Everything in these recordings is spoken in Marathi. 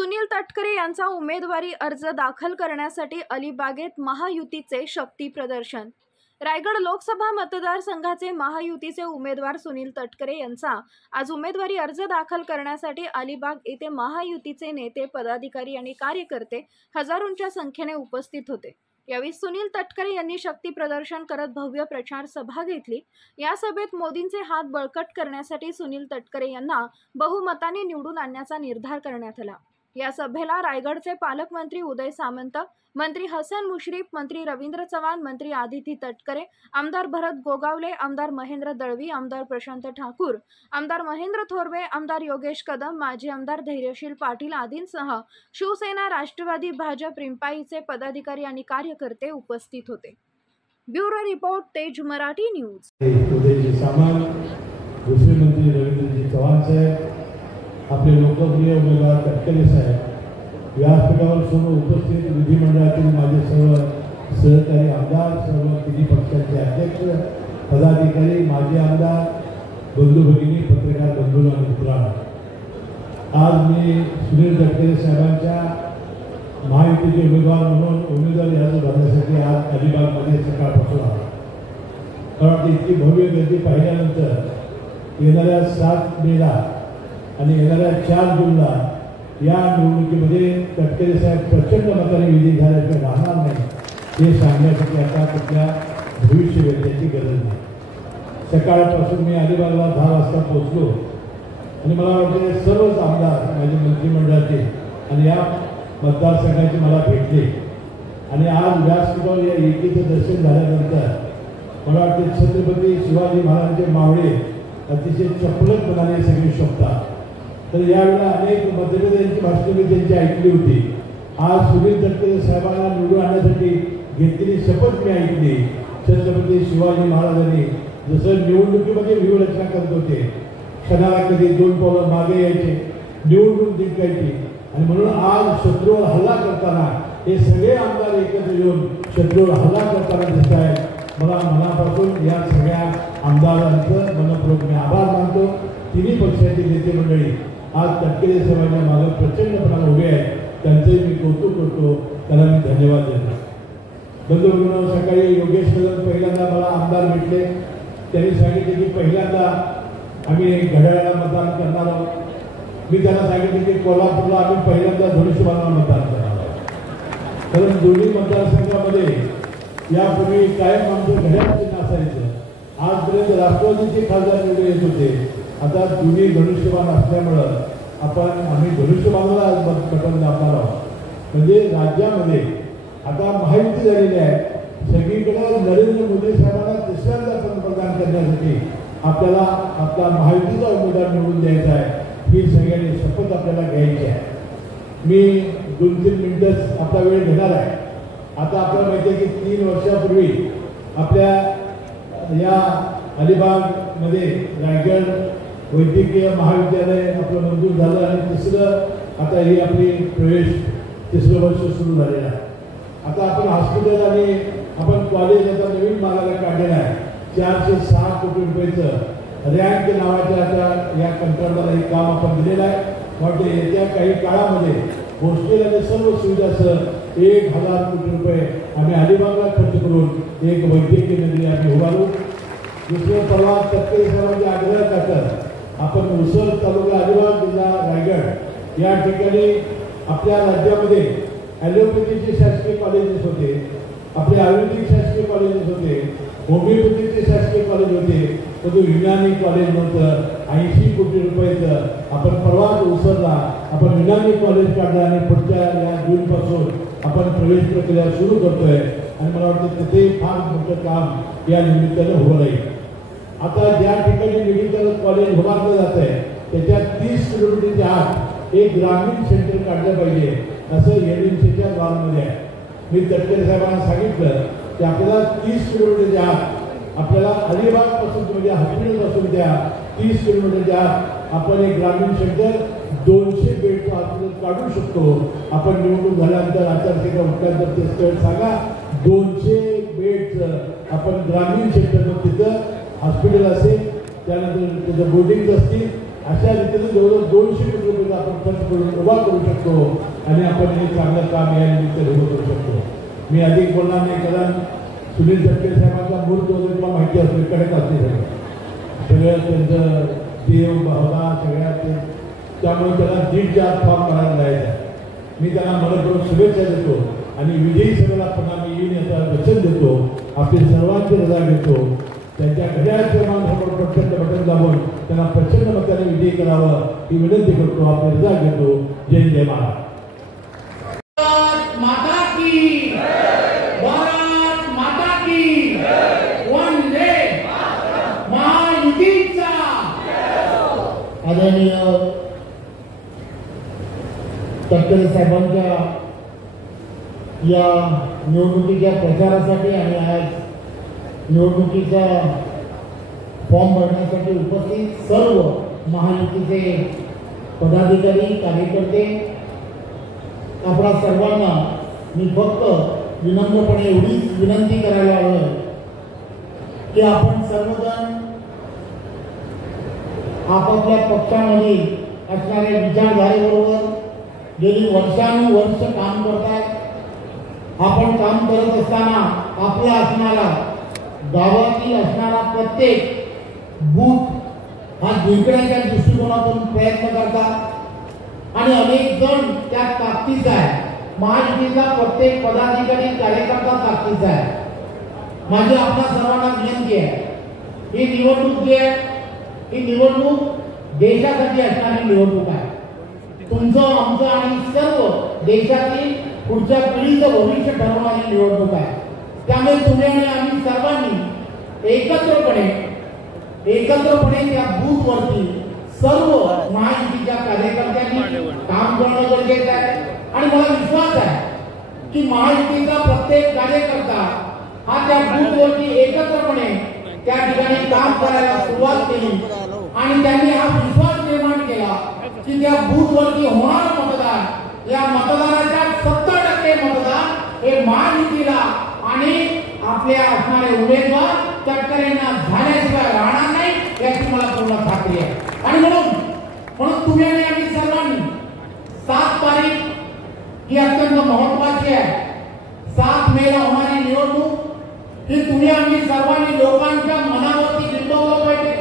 सुनील तटकरे यांचा उमेदवारी अर्ज दाखल करण्यासाठी अलिबागेत महायुतीचे शक्ती प्रदर्शन। रायगड लोकसभा मतदारसंघाचे महायुतीचे उमेदवार सुनील तटकरे यांचा आज उमेदवारी अर्ज दाखल करण्यासाठी अलिबाग येथे महायुतीचे नेते, पदाधिकारी आणि कार्यकर्ते हजारोंच्या संख्येने उपस्थित होते। यावेळी सुनील तटकरे यांनी शक्ती प्रदर्शन करत भव्य प्रचार सभा घेतली। या सभेत मोदींचे हात बळकट करण्यासाठी सुनील तटकरे यांना बहुमताने निवडून आणण्याचा निर्धार करण्यात आला। या सभेला रायगडचे पालकमंत्री उदय सामंत, मंत्री हसन मुश्रीफ, मंत्री रवींद्र चव्हाण, मंत्री आदिती तटकरे, आमदार भरत गोगावले, आमदार महेंद्र दळवी, आमदार प्रशांत ठाकूर, आमदार महेंद्र थोरवे, आमदार योगेश कदम, माजी आमदार धैर्यशील पाटील आदींसह शिवसेना, राष्ट्रवादी, भाजप, रिंपाईचे पदाधिकारी आणि कार्यकर्ते उपस्थित होते। ब्युरो रिपोर्ट, तेज मराठी न्यूज। मंत्री रवींद्रजी चव्हाण साहेब, आपले लोकप्रिय उमेदवार तटकरे साहेब, व्यासपीठावर सर्व उपस्थित विधिमंडळातील माझे सर्व सहकारी आमदार, सर्व तिन्ही पक्षाचे अध्यक्ष, पदाधिकारी, माजी आमदार, बंधू भगिनी, पत्रकार बंधू आणि मित्रांनो, आज मी सुनील तटकरे साहेबांच्या महायुतीचे उमेदवार म्हणून उमेदवारी अर्ज भरण्यासाठी आज अलिबागमध्ये सकाळपासून आलो। कारण इतकी भव्य गर्दी पाहिल्यानंतर येणाऱ्या 7 मेला आणि येणाऱ्या 4 जूनला या निवडणुकीमध्ये तटकरे साहेब प्रचंड मताने विजयी झाल्याशिवाय राहणार नाही हे सांगण्यासाठी आता कुठल्या भविष्य वेधण्याची गरज नाही। सकाळपासून मी अलिबागला 10 वाजता पोहोचलो आणि मला वाटते सर्वच आमदार माझे मंत्रिमंडळाचे आणि या मतदारसंघाचे मला भेटले आणि आज व्यासपीठावर या एकीचं दर्शन झाल्यानंतर मला वाटते छत्रपती शिवाजी महाराजांचे मावळे अतिशय चपलकपणाने सगळे शोभतात। तर यावेळेला अनेक मतभेदांची भाषणे मी त्यांची ऐकली होती। आज सुनील तटकरे साहेबांना निवडून आणण्यासाठी घेतलेली शपथ मी ऐकली। छत्रपती शिवाजी महाराजांनी जसं निवडणुकीमध्ये व्यूहरचना करत होते, क्षणाला कधी 2 पावलं मागे यायचे, निवडणूक जिंकायची आणि म्हणून आज शत्रूवर हल्ला करताना हे सगळे आमदार एकत्र येऊन शत्रूवर हल्ला करताना दिसत आहेत। मला मनापासून या सगळ्या आमदारांचं मनपूर्वक मी आभार मानतो। तिन्ही पक्षाचे नेते मंडळी आज तटकरे साहेबांच्या मागे प्रचंडपणाने उभे आहेत, त्यांचे मी कौतुक करतो, त्याला मी धन्यवाद देतो। बंधू सकाळी योगेश कदम पहिल्यांदा मला आमदार भेटले, त्यांनी सांगितले की पहिल्यांदा आम्ही घड्याळाला मतदान करणार आहोत। मी त्यांना सांगितले की कोल्हापूरला आम्ही पहिल्यांदा धनुष्यबाणाला मतदान करणार आहोत। कारण दोन्ही मतदारसंघामध्ये यापूर्वी कायम आमचं घड्याळ चिन्ह असायचं। आजपर्यंत राष्ट्रवादीचे खासदार निवडून येत होते, आता दोन्ही धनुष्यबाण असल्यामुळं आम्ही धनुष्यबाणाला बटन दाबणार आहोत। म्हणजे राज्यामध्ये आता महायुती झालेली आहे, सगळीकडे नरेंद्र मोदी साहेबांना तिसऱ्यांदा पंतप्रधान करण्यासाठी आपल्याला आपला महायुतीचा उमेदवार निवडून द्यायचा आहे, ही सगळ्यांनी शपथ आपल्याला घ्यायची आहे। मी 2-3 मिनिटच आपला वेळ घेणार आहे। आता आपल्याला माहिती आहे की 3 वर्षापूर्वी आपल्या या अलिबागमध्ये रायगड वैद्यकीय महाविद्यालय आपलं मंजूर झालं आणि तिसरं आता ही आपली प्रवेश 3रं वर्ष सुरू झालेलं आहे। आता आपण हॉस्पिटल आणि आपण कॉलेज आता नवीन मार्गाला काढलेलं आहे। 406 कोटी रुपयाचं रँक नावाच्या आता या कंत्राटदाराला हे काम आपण दिलेलं आहे। वाटते येत्या काही काळामध्ये हॉस्टेल आणि सर्व सुविधासह 1000 कोटी रुपये आम्ही अलिबागला खर्च करून एक वैद्यकीय नगरी आम्ही उभारू। दुसरं परवा तटकरे साहेबांचे आग्रह करतात आपण उसर तालुका अलिबाग जिल्हा रायगड या ठिकाणी आपल्या राज्यामध्ये ॲलोपॅथीचे शासकीय कॉलेजेस होते, आपले आयुर्वेदिक शासकीय कॉलेजेस होते, होमिओपॅथीचे शासकीय कॉलेज होते, परंतु विज्ञानिक कॉलेज नव्हतं। 80 कोटी रुपयाचं आपण परवाच उसरला आपण विज्ञानिक कॉलेज काढलं आणि पुढच्या या जूनपासून आपण प्रवेश प्रक्रिया सुरू करतोय आणि मला वाटतं तिथे फार मोठं काम या निमित्तानं होऊ राहील। आता ज्या ठिकाणी मेडिकल कॉलेज उभारलं जात आहे त्याच्या 30 किलोमीटरच्या आत एक ग्रामीण सेंटर काढलं पाहिजे असं एनएमसीच्या गावामध्ये आहे। मी तटकरे साहेबांना सांगितलं की आपल्याला 30 किलोमीटरच्या आत आपल्याला अलिबागपासून म्हणजे हॉस्पिटलपासून त्या 30 किलोमीटरच्या आत आपण एक ग्रामीण सेंटर 200 बेडचं हॉस्पिटल काढू शकतो। आपण निवडणूक झाल्यानंतर आचारसंहिता उठल्यानंतर ते स्थळ सांगा, 200 बेडचं आपण ग्रामीण सेंटर तिथं हॉस्पिटल असेल, त्यानंतर त्याचं बोर्डिंग असतील अशा रीतीने जवळजवळ 200 कोटी रुपये आपण खर्च करून उभा करू शकतो आणि आपण हे चांगलं काम या निमित्त उभं करू शकतो. मी अधिक बोलणार नाही, कारण सुनील तटकरे साहेबांचा मूर्त वगैरे तुला माहिती असते, कडक असते सगळं त्यांचं देव भावना सगळ्या त्यामुळे त्याला 1.5 फॉर्म भरायला जायचा. मी त्यांना मनपूर्वक शुभेच्छा देतो आणि विजयी सभेला पुन्हा मी येईन याचा वचन देतो. आपली सर्वांची रजा घेतो. त्यांच्या घड्याळाच्या माणसावर प्रचंड बटन दाबून त्यांना प्रचंड मताने विजयी करावं ही विनंती करतो. आपली रजा घेतो. जय जय महाराज. माता की भारत माता की वंदे महायुतीचा. आदरणीय तटकरे साहेबांच्या या निवडणुकीच्या प्रचारासाठी आणि आज निवडणुकीचा फॉर्म भरण्यासाठी उपस्थित सर्व महायुतीचे पदाधिकारी कार्यकर्ते आपणा सर्वांना मी फक्त विनम्रपणे एवढीच विनंती करायला हवी की आपण सर्वजण आपापल्या पक्षामध्ये असणाऱ्या विचारधारेबरोबर गेली वर्षानुवर्ष काम करतात. आपण काम करत असताना आपला असणारा गावातील असणारा प्रत्येक बूथ हा जिंकण्याच्या दृष्टिकोनातून प्रयत्न करतात आणि अनेक जण त्या ताकदीचा आहे. महायुतीचा प्रत्येक पदाधिकारी कार्यकर्ता ताकदीचा आहे. माझी आपल्या सर्वांना विनंती आहे, ही निवडणूक जी आहे ही निवडणूक देशासाठी असणारी निवडणूक आहे. तुमचं आमचं आणि सर्व देशातील पुढच्या पिढीचं भविष्य ठरवणारी निवडणूक आहे. त्यामुळे तुम्ही आणि आम्ही सर्वांनी एकत्रपणे त्या बूथवरती सर्व महायुतीच्या कार्यकर्त्यांनी काम करणं गरजेचं आहे. आणि मला विश्वास आहे की महायुतीचा प्रत्येक कार्यकर्ता हा त्या बूथवरती एकत्रपणे त्या ठिकाणी काम करायला सुरुवात केली आणि त्यांनी हा विश्वास निर्माण केला की त्या बूथवरती होणारं मतदान, या मतदानाच्या 70% मतदान हे महायुतीला आणि आपल्या असणारे उमेदवार तटकरेंना झाल्याशिवाय राहणार नाही याची मला पूर्ण खात्री आहे. आणि म्हणून तुम्ही आणि आम्ही सर्वांनी 7 तारीख ही अत्यंत महत्वाची आहे. 7 मेला होणारी निवडणूक ही तुम्ही आम्ही सर्वांनी लोकांच्या मनावरती बिंबवलं पाहिजे.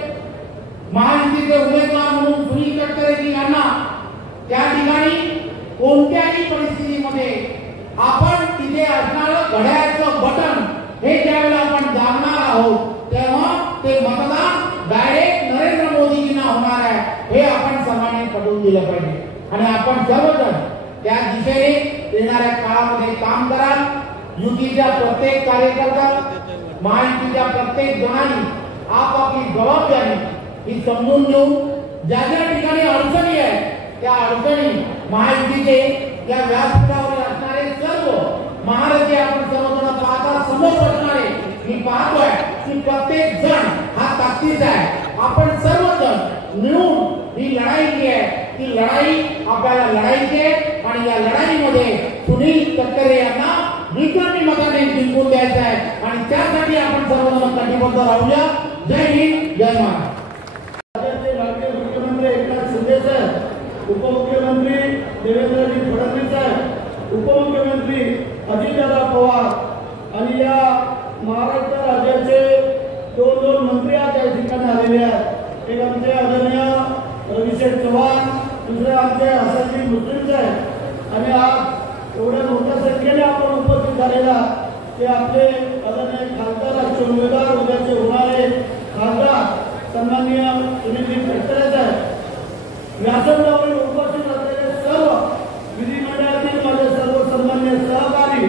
महायुतीचे उमेदवार म्हणून सुनील तटकरे यांना त्या ठिकाणी कोणत्याही परिस्थितीमध्ये आपण तिथे असणारं घड्याळाचं बटन हे ज्यावेळेला आपण दाबणार आहोत तेव्हा ते मतदान डायरेक्ट नरेंद्र मोदीजींना होणार आहे हे आपण सर्वांनी पटवून दिलं पाहिजे. आणि आपण सर्वजण त्या दिशेने येणाऱ्या काळामध्ये काम कराल. युतीच्या प्रत्येक कार्यकर्ता, महायुतीच्या प्रत्येक जणांनी आपापली जबाबदारी ही समजून घेऊन ज्या ज्या ठिकाणी अडचणी आहेत त्या अडचणी महायुतीचे या व्यासपीठावर असणारे सर्व महारथी आपण सर्वजण पाहता समोर बसणारे मी पाहतोय की प्रत्येक जण हा ताकदीचा आहे. आपण सर्वजण मिळून ही लढाई जी आहे ती लढाई आपल्याला लढायची आहे आणि या लढाईमध्ये सुनील तटकरे यांना विक्रमी मताने जिंकून द्यायचं आहे आणि त्यासाठी आपण सर्वजण कटिबद्ध राहूया. जय हिंद, जय महाराष्ट्र. राज्याचे मुख्यमंत्री एकनाथ शिंदे साहेब, उपमुख्यमंत्री देवेंद्रजी फडणवीस साहेब, उपमुख्यमंत्री अजितदादा पवार आणि या महाराष्ट्र राज्याचे 2 मंत्री आज या ठिकाणी आलेले आहेत. एक आमचे आदरणीय रविशेठ चव्हाण, दुसरे आमचे हसनजी मुस्लिम साहेब आणि आज एवढ्या मोठ्या संख्येने आपण उपस्थित झालेला ते आपले आदरणीय खासदार उमेदवार उद्याचे होणारे खासदार सन्माननीय सुनीलजी तटकरे साहेब, व्यासपीठावर उपस्थित असलेले सर्व विधिमंडळातील माझे सर्व सन्माननीय सहकारी,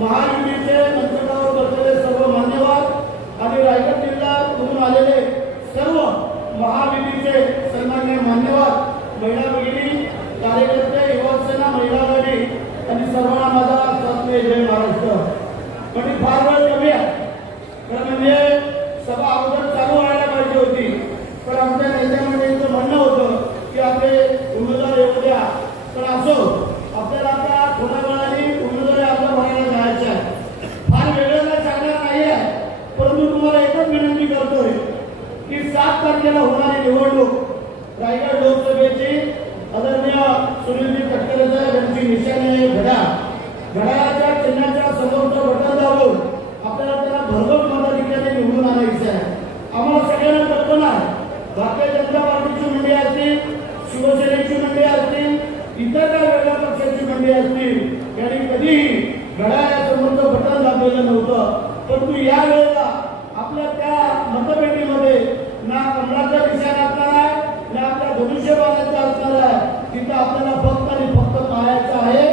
महायुतीचे मंत्रिपदावर बसलेले सर्व मान्यवर आणि रायगड जिल्ह्यातून आलेले सर्व महायुतीचे सन्माननीय मान्यवर, महिला भगिनी, कार्यकर्ते, युवसेना, महिला आघाडी आणि सर्वांना माझा सत्य जय महाराष्ट्र. पण फार वेळ कमी आहे, कारण म्हणजे सभा अगोदर चालू व्हायला पाहिजे होती. पण आमच्या नेत्यामध्ये म्हणणं होतं की आपले उमेदवार येऊ द्या. पण असो, आपल्याला आता थोड्या वेळाने उमेदवारी आपल्या भरायला जायचं आहे. फार वेगळं काय सांगणार नाही आहे, परंतु तुम्हाला एकच विनंती करतोय की 7 तारखेला होणारी निवडणूक रायगड पक्षाची मंडळी असतील यांनी कधीही घड्याळासमोरचं बटन दाबलेलं नव्हतं. परंतु या वेळेला आपल्या त्या मतपेटीमध्ये ना कमळाचा निशाण असणार आहे ना आपल्या धनुष्यबाणाचा असणार आहे. तिथं आपल्याला फक्त आणि फक्त पाहायचं आहे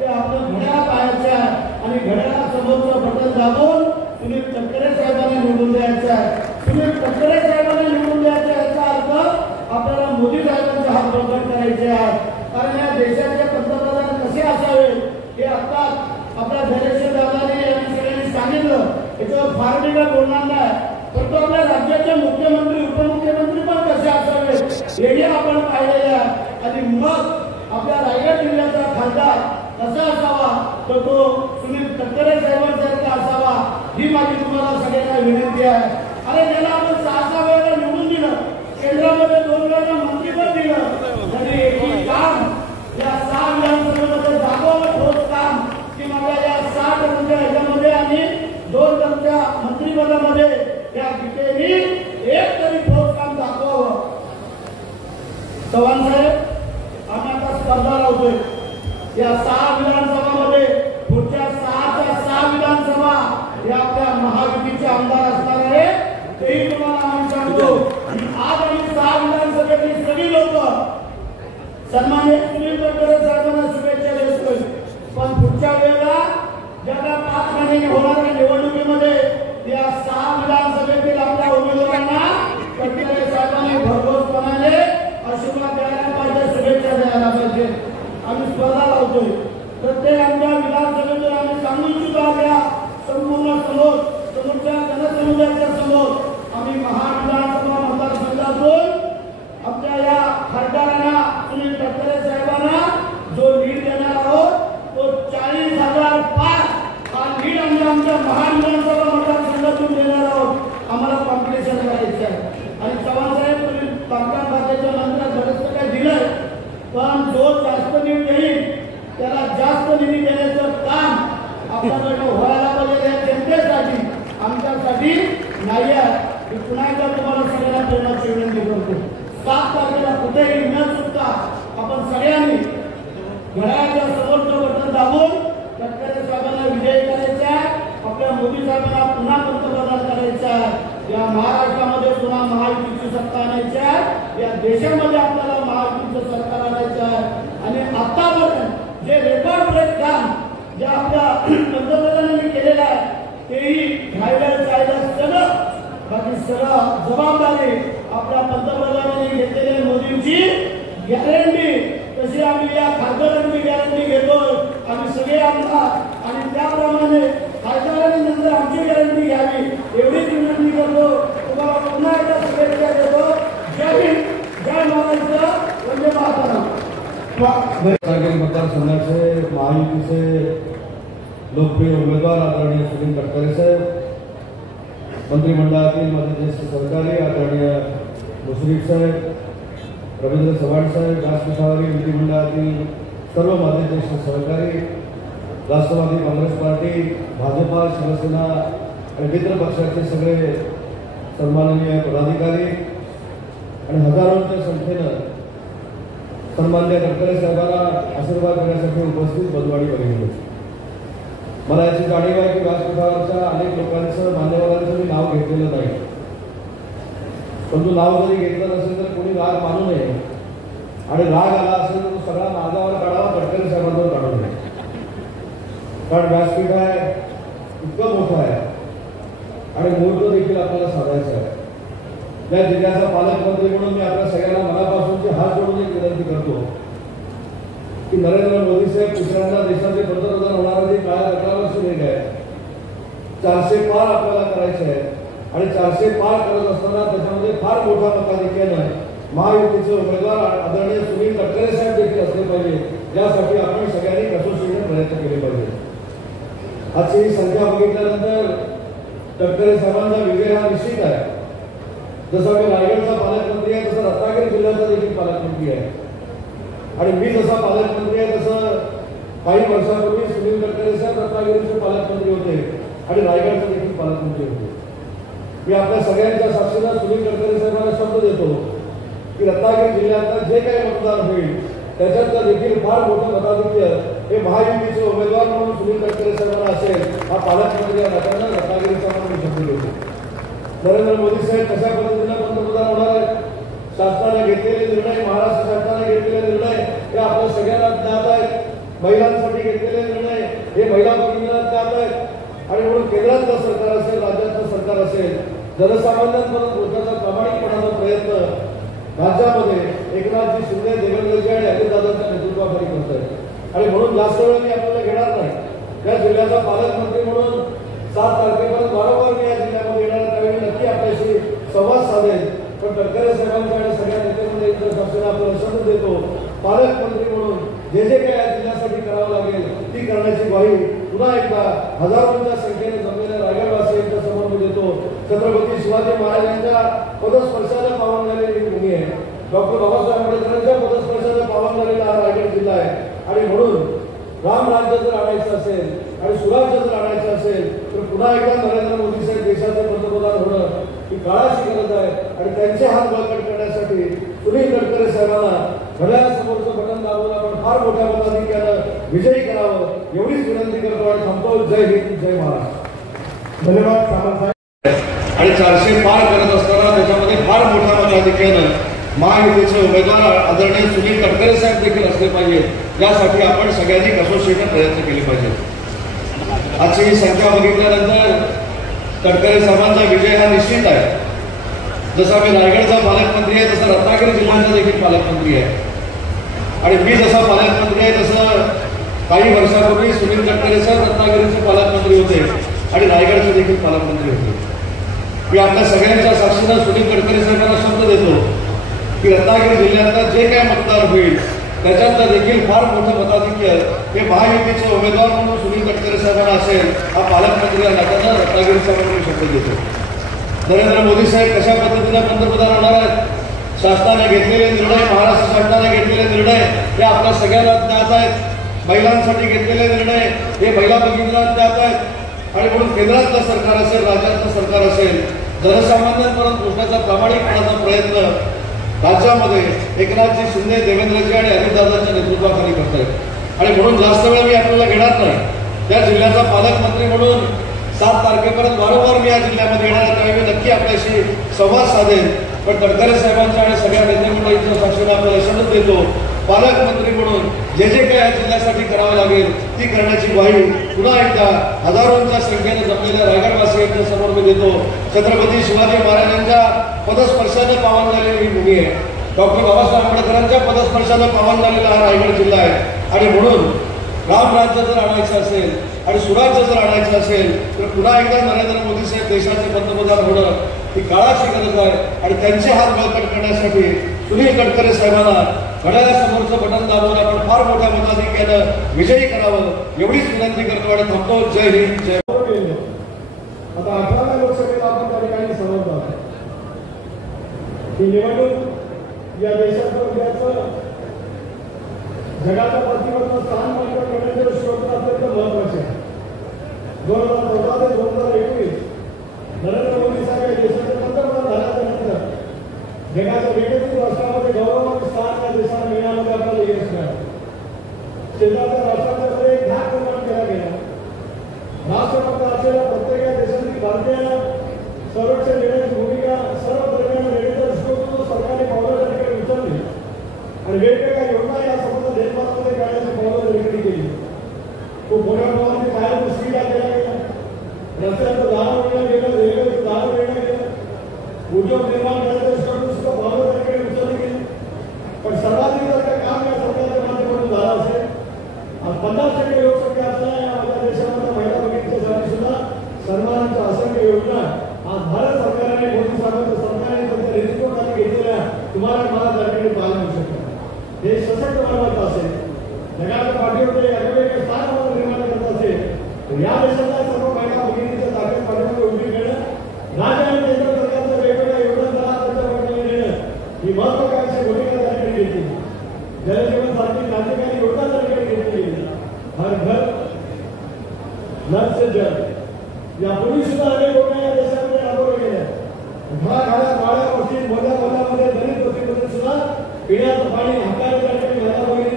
ते आपलं घड्याळ पाहायचं आहे आणि घड्याळासमोरचं बटन दाबून सुनील तटकरे साहेबांना निवडून द्यायचं आहे. सुनील तटकरे साहेबांना निवडून द्यायचं याचा अर्थ आपल्याला मोदी साहेबांचा हात बळकट करायचे आहे. कारण या देशाचे पंतप्रधान कसे असावे हे आता आपल्या धैर्यशील दादाने यांनी सगळ्यांनी सांगितलं. याच्यावर फार मी काय बोलणार नाही. परंतु आपल्या राज्याचे मुख्यमंत्री उपमुख्यमंत्री पण कसे असावे हेही आपण पाहिलेले आहे. आणि मग आपल्या रायगड जिल्ह्याचा खासदार कसा असावा तर तो सुनील तटकरे साहेबांसारखा असावा ही माझी तुम्हाला सगळ्यांना विनंती आहे. अरे ज्याला आपण 6 वेळा निवडून दिलं, केंद्रामध्ये 2 वेळा मंत्रीपद दिलं, तरी एकही काम या 6 विधानसभेमध्ये दाखवलं ठोस काम की मला या 60 टक्के ह्याच्यामध्ये आणि 2 टक्के मंत्रिपदामध्ये या गीतेनी एक तरी ठोस काम दाखवावं. चव्हाण साहेब आम्ही आता स्पर्धा लावतोय या 6 विधानसभामध्ये पुढच्या 6 विधानसभा या आपल्या महायुतीचे आमदार असणार आहे. तेही तुम्हाला आम्ही सांगतो. आज आम्ही 6 विधानसभेतली सगळी लोक सन्मान्य सुनील तटकरे साहेबांना शुभेच्छा देतोय. पण पुढच्या वेळेला ज्या 5 महिन्यांनी होणाऱ्या निवडणुकीमध्ये या 6 विधानसभेतील आपल्या उमेदवारांना तटकरे साहेबांनी भरघोसपणाने आशीर्वाद द्यायला पाहिजे, शुभेच्छा द्यायला पाहिजे. आम्ही स्पर्धा लावतोय. प्रत्येक आमच्या विधानसभेतून आम्ही सांगू इच्छितो आपल्या संपूर्ण समोरच्या जनसमुदायाच्या समोर आम्ही महाविधानसभा मतदारसंघातून आपल्या या खासदारांना सुनील तटकरे साहेबांना जो लीड देणार आहोत तो 40,000 पार हा लीड आमच्या महाविधानसभा मतदारसंघातून देणार आहोत. आम्हाला कॉम्पिटिशन करायचं आहे. आणि चव्हाण साहेब तुम्ही बांधकाम खात्याच्या नंतर बरंचसं काय दिलंय, पण जो जास्त निधी देईल त्याला जास्त निधी देण्याचं काम आपल्याकडे व्हायला पाहिजे. या जनतेसाठी आमच्यासाठी नाही आहे. मी पुन्हा एकदा तुम्हाला सगळ्यांना प्रेमाची विनंती करतो. 7 तारखेला कुठेही न चुकता आपण सगळ्यांनी घड्याळाच्या समोरचं बटन दाबून तटकरे साहेबांना विजयी करायचा आहे. आपल्या मोदी साहेबांना पुन्हा पंतप्रधान करायचं आहे. या महाराष्ट्रामध्ये पुन्हा महायुतीची सत्ता आणायची आहे. या देशामध्ये आपल्याला महायुतीचं सरकार आणायचं आहे. आणि आतापर्यंत जे रेकॉर्ड ब्रेक काम जे आपल्या पंतप्रधानांनी केलेलं आहे तेही राहिलं जायला सगळं बाकी सगळं जबाबदारी आपल्या पंतप्रधानांनी घेतलेल्या मोदींची गॅरंटी तशी आम्ही या खासदारांची गॅरंटी घेतोय. आम्ही सगळे आमदार आणि त्याप्रमाणे खासदारांनी नंतर आमची गॅरंटी घ्यावी एवढीच विनंती करतो. तुम्हाला पुन्हा एकदा शुभेच्छा देतो. जय हिंद, जय महाराष्ट्र, वंदे मातरम. मतदारसंघाचे महायुतीचे लोकप्रिय उमेदवार आदरणीय सुनील तटकरे साहेब, मंत्रिमंडळातील माझे ज्येष्ठ सहकारी आदरणीय मुश्रीफ साहेब, रवींद्र चव्हाण साहेब, व्यासपीठावरील विधिमंडळातील सर्व माझे ज्येष्ठ सहकारी, राष्ट्रवादी काँग्रेस पार्टी, भाजपा, शिवसेना आणि मित्र पक्षाचे सगळे सन्माननीय पदाधिकारी आणि हजारोंच्या संख्येनं सन्माननीय तटकरे साहेबांना आशीर्वाद देण्यासाठी उपस्थित बंधुवाडी बघितले. मला याची जाणीव आहे की व्यासपीठावरच्या अनेक लोकांचं, मान्यवरांचं मी नाव घेतलेलं नाही. परंतु नाव जरी घेतलं नसेल तर कोणी राग मानू नये आणि राग आला असेल तर तो सगळा माझ्यावर काढावा, तटकरे साहेबांवर काढू नये. कारण व्यासपीठ आहे इतकं मोठं आहे आणि मुहूर्त देखील आपल्याला साधायचं आहे. या जिल्ह्याचा पालकमंत्री म्हणून मी आपल्या सगळ्यांना मनापासूनचे हात जोडून एक विनंती करतो की नरेंद्र मोदी साहेब दुसऱ्यांदा देशाचे पंतप्रधान होणारे काळ्या गटावर सुरेख आहे. 400 पार आपल्याला करायचे आहे आणि 400 पार करत असताना त्याच्यामध्ये फार मोठा मताधिक्यानं महायुतीचे उमेदवार आदरणीय सुनील तटकरे साहेब देखील असले पाहिजे. यासाठी आपण सगळ्यांनी कसोशीने प्रयत्न केले पाहिजे. आजची ही संख्या बघितल्यानंतर तटकरे साहेबांचा विजय हा निश्चित आहे. जसा मी रायगडचा पालकमंत्री आहे तसा रत्नागिरी जिल्ह्याचा देखील पालकमंत्री आहे. आणि मी जसा पालकमंत्री आहे तसं काही वर्षापूर्वी सुनील तटकरे साहेब रत्नागिरीचे पालकमंत्री होते आणि रायगडचे देखील पालकमंत्री होते. मी आपल्या सगळ्यांच्या साक्षीला सुनील तटकरे साहेबांना शब्द देतो की रत्नागिरी जिल्ह्यातलं जे काही मतदान होईल त्याच्यातलं देखील फार मोठं मताधिक्य हे महायुतीचे उमेदवार म्हणून सुनील तटकरे साहेबांना असेल हा पालकमंत्री या नात्यानं रत्नागिरीचा म्हणून शब्द देतो. नरेंद्र मोदी साहेब कशा पद्धतीनं पंतप्रधान होणार आहेत, शासनाने घेतलेले निर्णय, महाराष्ट्र शासनाने घेतलेले निर्णय हे आपल्या सगळ्यांना ज्ञात आहेत. महिलांसाठी घेतलेले निर्णय हे महिला भगिनींना ज्ञात आहेत. आणि म्हणून केंद्रातलं सरकार असेल, राज्यातलं सरकार असेल, जनसामान्यांपर्यंत पोहोचण्याचा प्रामाणिकपणाचा प्रयत्न राज्यामध्ये एकनाथजी शिंदे, देवेंद्रजी आणि अजितदादांच्या नेतृत्वाखाली करत आहेत. आणि म्हणून जास्त वेळ मी आपल्याला घेणार नाही. या जिल्ह्याचा पालकमंत्री म्हणून 7 तारखेपर्यंत वारंवार मी या जिल्ह्यामध्ये येणार, त्यावेळी नक्की आपल्याशी संवाद साधेल. पण तटकरे साहेबांच्या आणि सगळ्या नेत्यांमध्ये शासनाला आपल्याला शब्द देतो, पालकमंत्री म्हणून जे जे काही या जिल्ह्यासाठी करावं लागेल ती करण्याची ग्वाही पुन्हा एकदा हजारोंच्या संख्येने जमलेल्या रायगडवासियांच्या समोर मी देतो. छत्रपती शिवाजी महाराजांच्या पदस्पर्शाने पावन झालेली ही भूमी आहे. डॉक्टर बाबासाहेब आंबेडकरांच्या पदस्पर्शाने पावन झालेला हा रायगड जिल्हा आहे. आणि म्हणून रामराज्य जर आणायचं असेल आणि सुराज्य जर आणायचं असेल तर पुन्हा एकदा नरेंद्र मोदी साहेब देशाचे पंतप्रधान होणं ही काळाची गरज आहे. आणि त्यांचे हात बळकट करण्यासाठी सुनील तटकरे साहेबांना घड्याळासमोरचं बटन दाबून आपण फार मोठ्या मताधिक्यानं विजयी करावं एवढीच विनंती करतो आणि थांबतो. जय हिंद, जय महाराष्ट्र. धन्यवाद सामंत साहेब. आणि 400 पार करत असताना त्याच्यामध्ये फार मोठ्या मताधिक्यानं महायुतीचे उमेदवार आदरणीय सुनील तटकरे साहेब देखील असले पाहिजेत. यासाठी आपण सगळ्यांनी कसोशीने प्रयत्न केले पाहिजेत. आजची ही संख्या बघितल्यानंतर तटकरे साहेबांचा विजय हा निश्चित आहे. जसा मी रायगडचा पालकमंत्री आहे तसा रत्नागिरी जिल्ह्याचा देखील पालकमंत्री आहे. आणि मी जसा पालकमंत्री आहे तसं काही वर्षापूर्वी सुनील तटकरे साहेब रत्नागिरीचे पालकमंत्री होते आणि रायगडचे देखील पालकमंत्री होते. मी आपल्या सगळ्यांच्या साक्षीनं सुनील तटकरे साहेबांना शब्द देतो की रत्नागिरी जिल्ह्यातला जे काय मतदार होईल त्याच्यातलं देखील फार मोठं मताधिक्य हे महायुतीचे उमेदवार म्हणून सुनील तटकरे साहेबांना असेल हा पालकमंत्री या नात्यानं रत्नागिरीचा म्हणून शब्द देतो. नरेंद्र मोदी साहेब कशा पद्धतीनं पंतप्रधान होणार आहेत, शासनाने घेतलेले निर्णय, महाराष्ट्र शासनाने घेतलेले निर्णय हे आपल्या सगळ्यांना ज्ञात आहेत. महिलांसाठी घेतलेले निर्णय हे महिला भगिनींना ज्ञात आहेत. आणि म्हणून केंद्रातलं सरकार असेल, राज्यातलं सरकार असेल, जनसामान्यांपर्यंत पोहोचण्याचा प्रामाणिकपणाचा प्रयत्न राज्यामध्ये एकनाथजी शिंदे, देवेंद्रजी आणि अजितदादांच्या नेतृत्वाखाली करत आहेत. आणि म्हणून जास्त वेळ मी आपल्याला घेणार नाही. त्या जिल्ह्याचा पालकमंत्री म्हणून 7 तारखेपर्यंत वारंवार मी या जिल्ह्यामध्ये येणार, त्यावेळी नक्की आपल्याशी संवाद साधेल. पण तटकरे साहेबांच्या आणि सगळ्या नेते मंडळींच्या साक्षीने आपल्याला शब्द देतो, पालकमंत्री म्हणून जे जे काही या जिल्ह्यासाठी करावं लागेल ती करण्याची ग्वाही पुन्हा एकदा हजारोंच्या संख्येने जमलेल्या रायगडवासियांच्या समोर मी देतो. छत्रपती शिवाजी महाराजांच्या पदस्पर्शाने पावन झालेली ही भूमी आहे. डॉक्टर बाबासाहेब आंबेडकरांच्या पदस्पर्शाने पावन झालेला हा रायगड जिल्हा आहे. आणि म्हणून रामराज्य जर आणायचं असेल आणि सुराज्य जर आणायचं असेल तर पुन्हा एकदा नरेंद्र मोदी साहेब देशाचे पंतप्रधान होणं ही काळाची गरज आहे. आणि त्यांचे हात बळकट करण्यासाठी सुनील तटकरे साहेबांना घड्याळासमोरचं बटन दाबून आपण फार मोठ्या मताधिक्यानं विजयी करावं एवढीच विनंती करतो आणि थांबतो. जय हिंद, जय. आता 18व्या लोकसभेला आपण त्या ठिकाणी समजतो आहे ही निवडणूक या देशाचं उद्याचं जगाच्या पातळीवर स्थान बळकट करण्याच्या दृष्टीकोनातून अत्यंत महत्वाचे आहे. 2014 ते 2021 नरेंद्र मोदी साहेब या देशाचे पंतप्रधान झाल्याच्या नंतर जगाच्या विकसित राष्ट्रामध्ये गौरवाचं स्थान या देशाला मिळण्यामध्ये आपल्याला यश मिळालं. शेजारच्या राष्ट्रांमध्ये एक धाक निर्माण केला गेला. राष्ट्रभक्त असलेल्या प्रत्येक या देशातील भारतीय संरक्षण देण्याची भूमिका सर्व दरम्यान देण्याच्या दृष्टीकोनातून सरकारने पावलं त्या ठिकाणी उचलली आणि वेगवेगळ्या योजना या संपूर्ण देशभरामध्ये काढण्याची पावलं त्या ठिकाणी केली. खूप मोठ्या प्रमाणात पायाभूत सुविधा केल्या गेल्या, रस्त्याचं दहाण मिळणं गेलं, रेल्वेचं दहाण मिळणं गेलं, उद्योग निर्माण करण्याच्या दृष्टीकोनातून सुद्धा पावलं त्या ठिकाणी उचलली गेली. पण सर्वाधिक जर का काम या सरकारच्या माध्यमातून झालं असेल, आज 50% लोकसंख्या असलेल्या या आपल्या देशामध्ये महिला भगिनींच्यासाठी सुद्धा सन्मानाच्या असंख्य योजना आज भारत सरकारने, मोदी साहेबांच्या सरकारने त्यांच्या नेतृत्वाखाली घेतलेल्या तुम्हाला मला त्या ठिकाणी पाहायला मिळू शकतं. देश सशक्त बनवायचा असेल, जगाच्या पाठीवर वेगवेगळे स्थान आपण निर्माण करत असेल तर या देशातल्या सर्व महिला भगिनींच्या ताकद पाठीमध्ये उभी घेणं, राज्य आणि केंद्र सरकारच्या वेगवेगळ्या योजनांना त्यांच्या पाठीमध्ये नेणं ही महत्वाकांक्षी भूमिका त्या ठिकाणी घेतली. जलजीवन सारखी क्रांतिकारी योजना त्या ठिकाणी घेतली गेली. हर घर नल से जल यापूर्वी सुद्धा अनेक योजना या देशामध्ये राबवल्या गेल्या. घराघरात गाड्या, वस्तीत, मोठ्या मोठ्यामध्ये दलित वस्तीमध्ये सुद्धा पिण्याचं पाणी हाताळण्यासाठी महिला भगिनी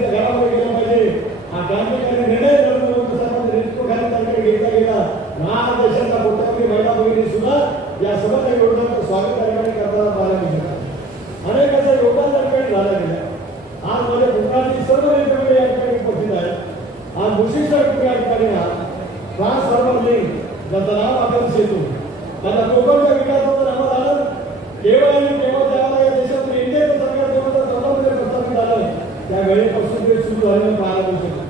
सर्व नेते या ठिकाणी उपस्थित आहेत। आज विशिष्ट या ठिकाणी ट्रान्सफॉर्मर लिंक ज्याचं नाव आपण सेतू आता कोकणच्या विकासाचं नाव झालं केवळ आणि केवळ त्याला या देशातून इंडियाचं सरकार जेव्हा चौदामध्ये प्रस्थापित झालं त्या वेळेपासून ते सुरू झालेलं पाहायला मिळू शकतं।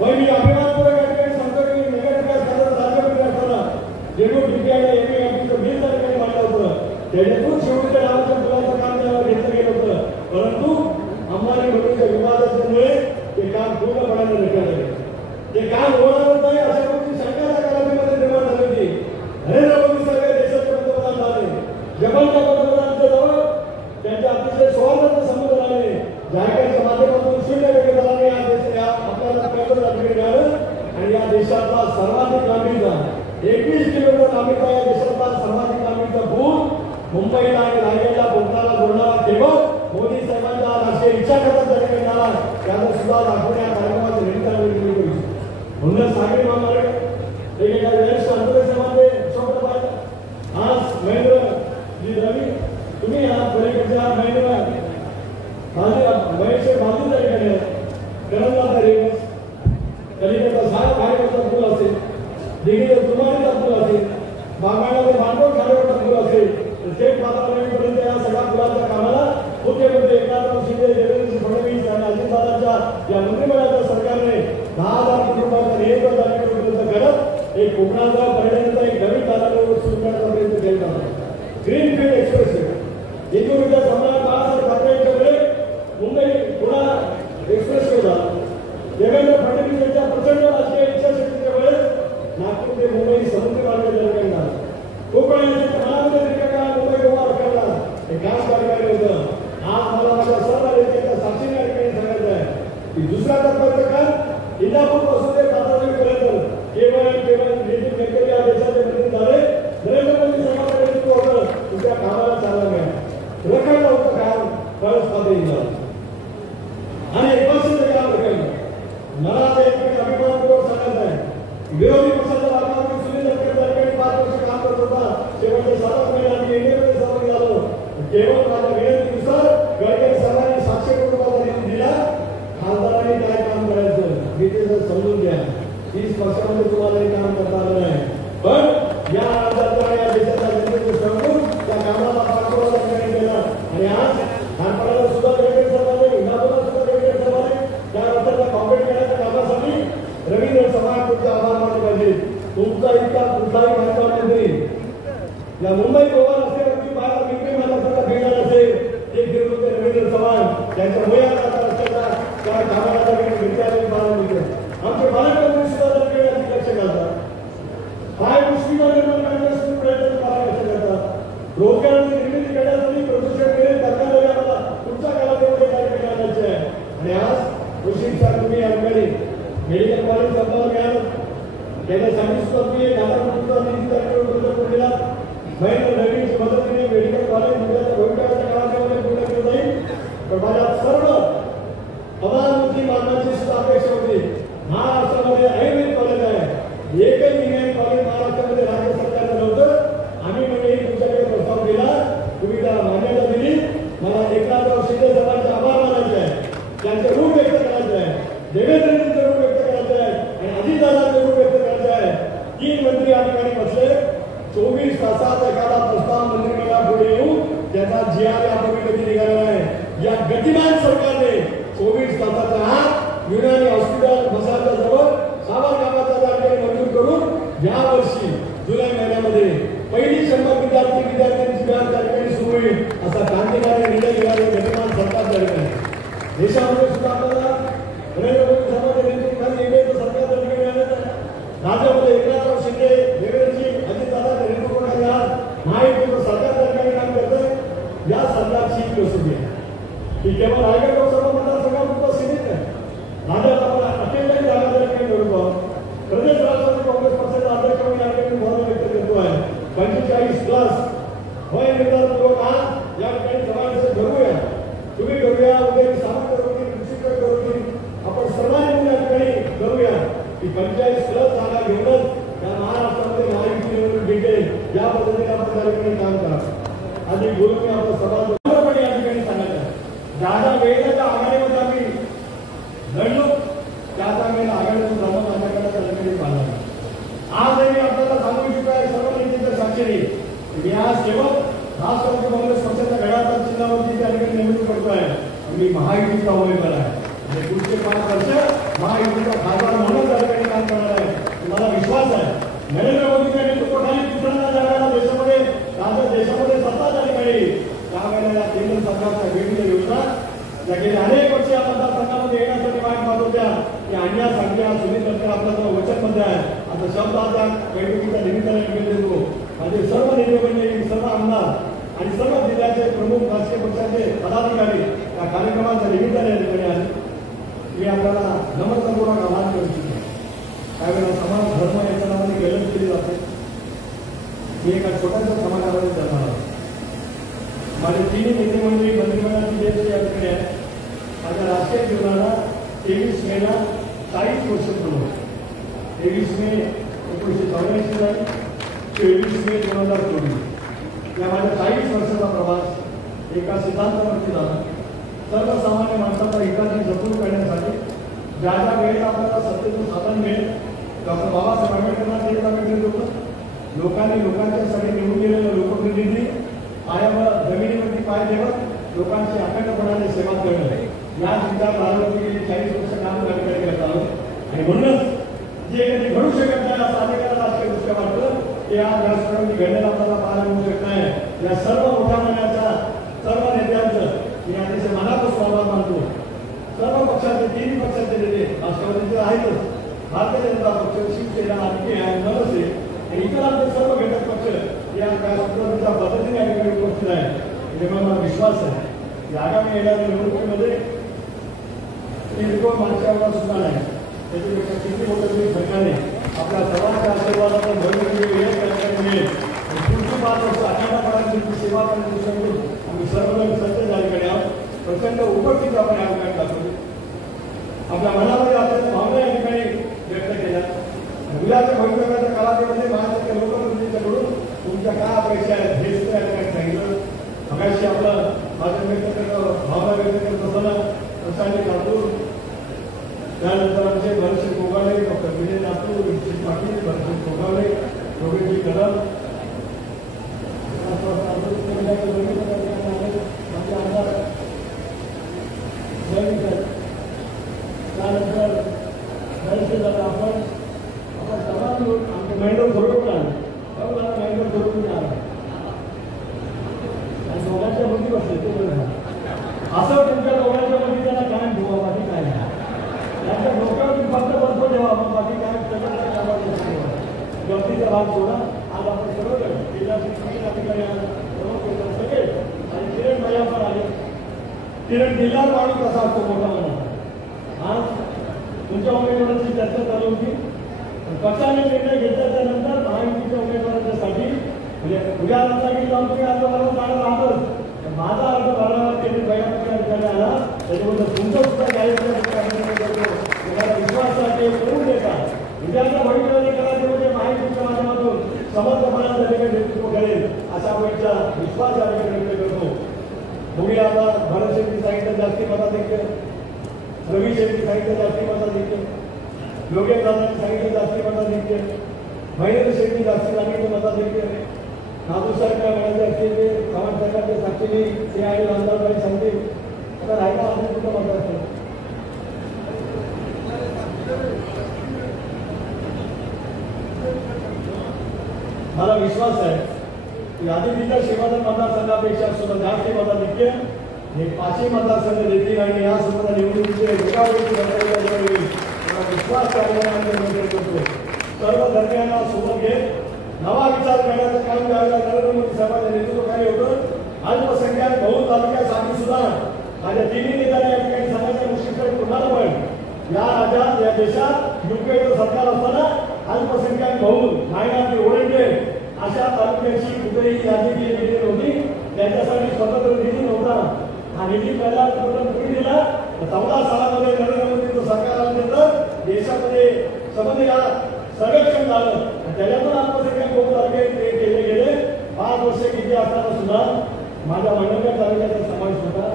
पण मी अभिमानपूर्वक या ठिकाणी सांगतो की मेगाट्रिक राज्य विकासाला जेव्हा डीपीआय एमएफचं बिल त्या ठिकाणी मांडलं होतं त्याच्यातून शेवटच्या नावाच्या मुलाचं काम त्याला घेतलं गेलं होतं, परंतु अंबानी भट्टीच्या विवादामुळे ते काम पूर्णपणे रखडलं गेलं। ते काम होणार नाही अशा गोष्टी सरकारच्या कालावधीमध्ये निर्माण झाली होती। नरेंद्र मोदी साहेब देशाचे पंतप्रधान झाले, जपानच्या पंतप्रधानांच्या जवळ त्यांच्या अतिशय सौहार्दाचे संबंध झाले, जायकाच्या माध्यमातून 0% आपल्याला कर्ज मिळालं आणि या देशातला सर्वाधिक लांबीचा 21 किलोमीटर लांबीचा या देशातला सर्वाधिक लांबीचा पूल मुंबईला आणि रायगडला बोलताना जोडणारा केवळ मोदी साहेबांच्या राष्ट्रीय इच्छा करत झाला त्याचा सुद्धा दाखवणे या कार्यक्रमाचे निमित्ताने करू म्हणून सागरी महामार्ग एकेका ज्येष्ठ आंतरराष्ट्रीय शोधपाठ आज महेंद्र जी रवी तुम्ही या पलीकडच्या महेंद्र महेश बाजू ठिकाणी करंजाचा रेवस कलिकेचा सारा कार्यक्रमाचा पूल असेल, दिघीचा तुमारीचा पूल असेल, बागायला भांडवल खाण्याचा पूल असेल, थेट वातावरणापर्यंत या सगळ्या पुलाच्या कामाला मुख्यमंत्री एकनाथ शिंदे, देवेंद्र फडणवीस आणि अजितदादांच्या या मंत्रिमंडळाच्या सरकारने 10,000 कोटी रुपयाचा नियंत्रण करण्यापर्यंत करत एक कोकणाचा पर्यटनाचा एक नवीन कार्यालय सुरू करण्याचा प्रयत्न केला होता। ग्रीनफील्ड एक्सप्रेस हिंदूच्या सम्राट बाळासाहेब ठाकरे यांच्या वेळेस मुंबई पुणे एक्सप्रेस वे झाला। देवेंद्र फडणवीस यांच्या प्रचंड राजकीय इच्छाशक्तीच्या वेळेस नागपूर ते मुंबई समुद्री मार्गाच्या दरम्यान झाला। कोकण यांच्या मनामध्ये दीर्घकाळ मुंबई गोवा करणार हे काम कार्यकारी होतं। आज मला माझ्या सर्व नेत्यांच्या साक्षीने या ठिकाणी सांगायचं आहे की दुसरा टप्प्याचं काम इंदापूर पासून ते कातारपर्यंत केवळ नितीन गडकरी या देशाचे मंत्री झाले, नरेंद्र मोदी साहेबांच्या नेतृत्वावर तुमच्या कामाला चालना मिळाली। रखडलं होतं काम कळस पातळीला आणि 1 वर्ष ते काम रखडलं। मला ते अभिमानपूर्वक सांगायचं आहे विरोधी पक्षाच्या वातावरणात सुनील तटकरे 5 वर्ष काम करत होता, शेवटचे 7 महिने आम्ही इंडियामध्ये सहभागी झालो। केवळ माझ्या विनंतीनुसार गडकरी साहेबांनी 700 कोटी रुपयाचा निधी दिला। खासदारांनी काय काम करायचं हे ते समजून घ्या। 30 वर्षामध्ये तुम्हाला हे काम करता आलं नाही, पण या राज्याच्या या देशाच्या जनतेचे समजून त्या कामाला पाठपुरावा केला आणि आज खानपाडाला सुद्धा गडकरी साहेबांनी इंदापूरला सुद्धा गडकरी साहेबांनी त्या रस्त्याला कॉम्प्लीट करण्याच्या कामासाठी रवींद्र चव्हाणचे आभार मानले पाहिजे। तुमचा इतका कुठलाही खासदार मंत्री या मुंबई गोवा रस्त्यावरती बाहेर विक्री महाराष्ट्राला भेटणार असेल ते फिरून होते रवींद्र चव्हाण त्यांच्या मुळात रस्त्याच्या त्या कामाला भेटायला पाहायला मिळते। आमचे पालकमंत्री सुद्धा त्याकडे लक्ष घालतात, काय मुश्किल निर्माण करण्यासाठी प्रयत्न करायला लक्ष घालतात। रोजगाराची निर्मिती करण्यासाठी प्रदूषण मिळेल सरकारला आम्हाला पुढच्या कालावधीमध्ये कार्यक्रम आणायचे आहे आणि आज कृषीच्या तुम्ही या ठिकाणी मेडिकल कॉलेज आपल्याला मिळालं त्याच्यासाठी सुद्धा तुम्ही 1,000 कोटीचा निधी त्याकडे दिला। महेंद्र नवीनची मदतीने मेडिकल कॉलेज मुलाच्या भविष्याच्या काळामध्ये पूर्ण केलं जाईल। पण माझ्या सर्व प्रधानमंत्री मानण्याची सुद्धा अपेक्षा होती महाराष्ट्रामध्ये आयुर्वेद कॉलेज आहे, एकही इंजिनिअरिंग कॉलेज महाराष्ट्रामध्ये राज्य सरकारनं नव्हतं। आम्ही म्हणजे तुमच्याकडे प्रस्ताव दिला, तुम्ही त्याला मान्यता दिली। मला एकनाथ शिंदे साहेबांचे आभार मानायचे आहे, त्यांचे रूप व्यक्त करायचे आहे, देवेंद्रजींचे रूप व्यक्त करायचे आहे आणि अजितदादांचे रूप व्यक्त करायचे आहे। 3 मंत्री या ठिकाणी बसले, 24 तासात एखादा प्रस्ताव मंत्रिमंडळापुढे येऊन त्याचा GR यापूर्वी कधी निघाला नाही। या गतिमान सरकारने 24 तासाच्या आत युनानी हॉस्पिटल मसाच्या जवळ साबरकामाचा जागेने मंजूर करून या वर्षी जुलै महिन्यामध्ये पहिली 100 विद्यार्थ्यांची बॅच त्या ठिकाणी सुरू होईल असा क्रांतिकारी निर्णय घेणारे गतिमान सरकार त्या ठिकाणी देशामध्ये सुद्धा आपल्याला नरेंद्र मोदी साहेबांच्या नेतृत्वाखाली इंडियाचं सरकार त्या ठिकाणी आलेलं आहे। राज्यामध्ये एकनाथ शिंदे, देवेंद्रजी, अजितदादांच्या नेतृत्वाखाली महायुतीचं सरकार त्या ठिकाणी काम करतंय। या सरकारची कसोटी आहे की केवळ रायगड लोकसभा मतदारसंघापुरतं सीमित नाही, राज्यात पुढचे 5 वर्ष महायुतीचा खासदार म्हणून त्या ठिकाणी काम करणार आहे. मला विश्वास आहे नरेंद्र मोदींच्या नेतृत्वाखाली दुसऱ्यांदा ज्या वेळेला देशामध्ये सत्ता झाली पाहिजे त्यावेळेला केंद्र सरकारच्या वेगवेगळ्या योजना या गेल्या अनेक वर्षे या मतदारसंघामध्ये येण्यासाठी वाट पाहत होत्या की आणण्या सांगण्या सुनील तटकरे आपल्याला वचनबद्ध आहे. आता शब्द आता बैठकीच्या निमित्ताने घेऊन देतो. माझे सर्व नेते सर्व आमदार आणि सर्व जिल्ह्याचे प्रमुख राजकीय पक्षाचे पदाधिकारी या कार्यक्रमाच्या निमित्ताने या ठिकाणी आले. मी आपल्याला नम्रतापूर्वक आवाहन करू इच्छितो. त्यावेळेला समाज धर्म याच्या नावाने गलत केली जाते. मी एका छोट्याशा समाजामध्ये जाणार आहे. माझे 3 नेते मंडळी मंत्रिमंडळाची ज्येष्ठ या ठिकाणी आहे. माझ्या राजकीय जीवनाला 23 मेला 40 वर्ष पूर्ण. 23 मे 1984 झाली, 23 मे 2024 या माझ्या 40 वर्षाचा प्रवास एका सिद्धांतावरती झाला. सर्वसामान्य माणसाचा हिताची जपून करण्यासाठी ज्या ज्या वेळेला आपल्याला सत्तेचं साधन मिळेल डॉक्टर बाबासाहेब आंबेडकरांना ते सांगितलं होतं. लोकांनी लोकांच्यासाठी निवडून गेलेलं लोकप्रतिनिधी पायावर जमिनीवरती पाय ठेवत लोकांची अखंडपणाने सेवा करणं या विचारधारेवरती गेली 40 वर्ष काम करत आलो. आणि म्हणूनच जे कधी घडू शकत नाही असं अनेकांना राजकीय दृष्ट्या वाटतं ते आज राजकारणाने घडलेलं आपल्याला पाहायला मिळू शकत नाही. या सर्व मोठ्या मनाच्या सर्व नेत्यांचं मी अतिशय मनापासून आभार मानतो. सर्व पक्षाचे 3 पक्षाचे नेते राष्ट्रवादीचे आहेतच, भारतीय जनता पक्ष, शिवसेना आणि मनसे आणि इतर आमचे सर्व घटक पक्ष या कार्यक्रमाच्या पद्धतीने या ठिकाणी उपस्थित आहे. तेव्हा मला विश्वास आहे की आगामी येणाऱ्या निवडणुकीमध्ये मागच्या सुद्धा नाही त्याच्यापेक्षा किती मोठं सरकारने आपल्या सर्वांच्या आशीर्वादातून मिळेल. पुढची 5 वर्ष अखंडपणाची सेवा करण्यासाठी आम्ही सर्वजण सत्य झालेकडे आहोत. प्रचंड उपस्थित आपण या ठिकाणी दाखवली. आपल्या मनामध्ये असलेल्या भावना या ठिकाणी व्यक्त केल्या. उद्याच्या भविष्याच्या काळामध्ये महाराष्ट्राच्या लोकप्रतिनिधींकडून तुमच्या काय अपेक्षा आहेत हे सुद्धा या ठिकाणी सांगितलं. मगाशी आपलं भाषण व्यक्त करणं भावना व्यक्त करत असताना प्रशांत ठाकूर त्यानंतर आमचे भरतसिंग गोगावले, डॉक्टर विजय नातू, निश्चित पाटील, भरतसिंग गोगावले, योगेशजी कदम त्यानंतर आपण महेंद्र थोडं महेंद्र थोडं आणि दोघांच्या मुली बसले ते असं तुमच्या दोघांच्या मुली त्यांना काय ठेवा बाकी काय नाही. त्यांच्या डोक्यावरती फक्त बसतो ठेवा मग बाकी काय गमतीचा भाग सोडा. आज आपण सर्व जिल्हा शिक्षण ठिकाणी सगळे आणि किरण भैया पण आले. किरण जिल्हा माणूस कसा असतो मोठा मनात. आज तुमच्या उमेदवारांची चर्चा चालू होती. पक्षाने निर्णय घेतल्याच्या नंतर महायुतीच्या उमेदवारांच्यासाठी म्हणजे उद्या रत्नागिरी जाऊन तुम्ही अर्ज भरायला जाणार आहातच. माझा अर्ज भरायला केंद्र बँकेकडे आला त्याच्याबद्दल तुमचं सुद्धा तुम्हाला विश्वासासाठी करून देतात. उद्याच्या भविष्यामध्ये करायचे म्हणजे महायुतीच्या माध्यमातून समर्थपणाचा नेतृत्व करेल अशा वेळेचा विश्वास या ठिकाणी व्यक्त करतो. तुम्ही आता भरत शेट्टी सांगितलं जास्ती मताधिक्य, रवी शेट्टी सांगितलं जास्ती मताधिक्य, योगेश दादांनी सांगितलं जास्ती मताधिक्य, महेंद्र शेट्टी जास्ती सांगितलं मताधिक्य, नादू सरकार म्हणायचे असतील ते समाज सरकारचे साक्षीने ते आहे आमदारबाई सांगतील. आता राहिला अजून कुठं मत असतं. मला विश्वास आहे की आदितीच्या शिवाजी मतदारसंघापेक्षा सुद्धा जास्त मताधिक्य हे 5ही मतदारसंघ देतील आणि या सुद्धा निवडणुकीचे विश्वास करतो. सर्व धर्मियांना सोबत घेत नवा विचार करण्याचं काम करायला नरेंद्र मोदी साहेबांच्या नेतृत्वाखाली होतं. अल्पसंख्याक बहु तालुक्यासाठी सुद्धा माझ्या 3 नेत्यांना या ठिकाणी सांगायचं मुश्किल कुणाला पण या राज्यात या देशात युपीचं सरकार असताना अल्पसंख्याक बहु मायनॉरिटी ओरिएंटेड अशा तालुक्याची कुठेही यादी केली होती. त्याच्यासाठी स्वतंत्र निधी नव्हता. हा निधी पहिला तुम्ही दिला. 14 सालामध्ये नरेंद्र मोदीचं सरकार आल्यानंतर देशामध्ये संबंधित सर्वेक्षण झालं. त्याच्यातून अल्पसंख्याक बहु तालुके ते केले गेले. 5 वर्षे किती असताना सुद्धा माझ्या मंडळकर तालुक्याचा समावेश होता.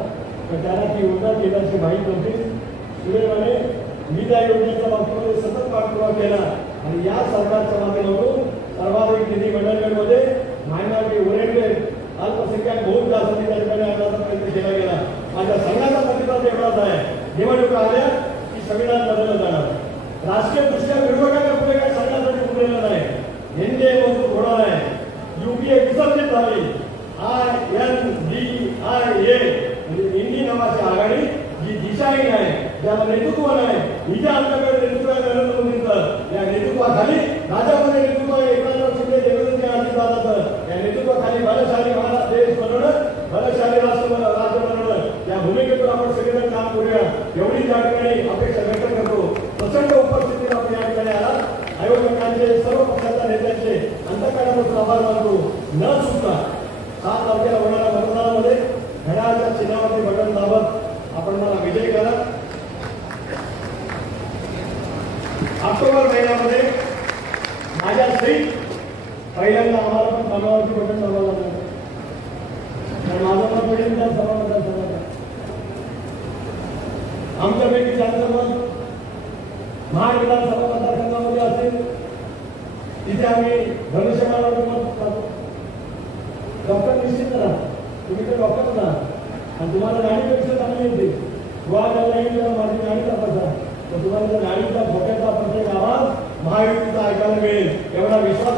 तर त्याला ती योजना केल्याची माहिती होती. सुदैवाने मी त्या योजनेच्या बाबतीमध्ये सतत पाठपुरावा केला आणि या सरकारच्या माध्यमातून सर्वाधिक निधी मंडळमध्ये मायनॉरिटी ओरिएंटेड अल्पसंख्याक बहु जास्त त्या ठिकाणी आणण्याचा प्रयत्न केला गेला. माझ्या संघाचा प्रतिसाद एवढाच आहे निवडणुका आल्या की संविधान बदललं जाणार. राजकीय दृष्ट्या विरोधकांना पुढे काय सांगण्यासाठी उरलेलं नाही. एनडीए मजबूत होणार आहे. युपीए विसर्जित झाली. INDIA म्हणजे इंडी नावाची आघाडी जी दिशाहीन आहे, ज्याला नेतृत्व नाही, हिच्या आमच्याकडे नेतृत्व आहे नरेंद्र मोदींचं. या नेतृत्वाखाली राज्यामध्ये नेतृत्व आहे एकनाथ शिंदे देवेंद्र अजितदादांचं. या नेतृत्वाखाली बलशाली महाराज देश बनवणं, बलशाली राज्य बनवणं, या भूमिकेतून आपण सगळेजण काम करूया एवढी त्या ठिकाणी अपेक्षा व्यक्त करतो. प्रचंड उपस्थितीत आपण या ठिकाणी आला. आयोजकांचे, सर्व पक्षाच्या नेत्यांचे अंतःकरणापासून आभार मानतो. न चुकता 7 तारखेला होणाऱ्या मतदानामध्ये घड्याळाच्या चिन्हावरती बटन दाबत आपण मला विजयी करा. ऑक्टोबर महिन्यामध्ये माझ्या सहित पहिल्यांदा आम्हाला पण कामावरती बटन दाबावं लागलं. कारण माझं मत पडेल त्या सभामताला आमच्यापैकी ज्यांचं मत महाड विधानसभा मतदारसंघामध्ये असेल तिथे आम्ही धनुष्यबाणावर मत करतो. डॉक्टर निश्चित करा, तुम्ही तर डॉक्टर ना आणि तुम्हाला गाडीपेक्षा चांगली येते. गोवा येईल तेव्हा माझी गाडी तपासा, तर तुम्हाला त्या गाडीचा भोक्याचा प्रत्येक आवाज महायुतीचा ऐकायला मिळेल एवढा विश्वास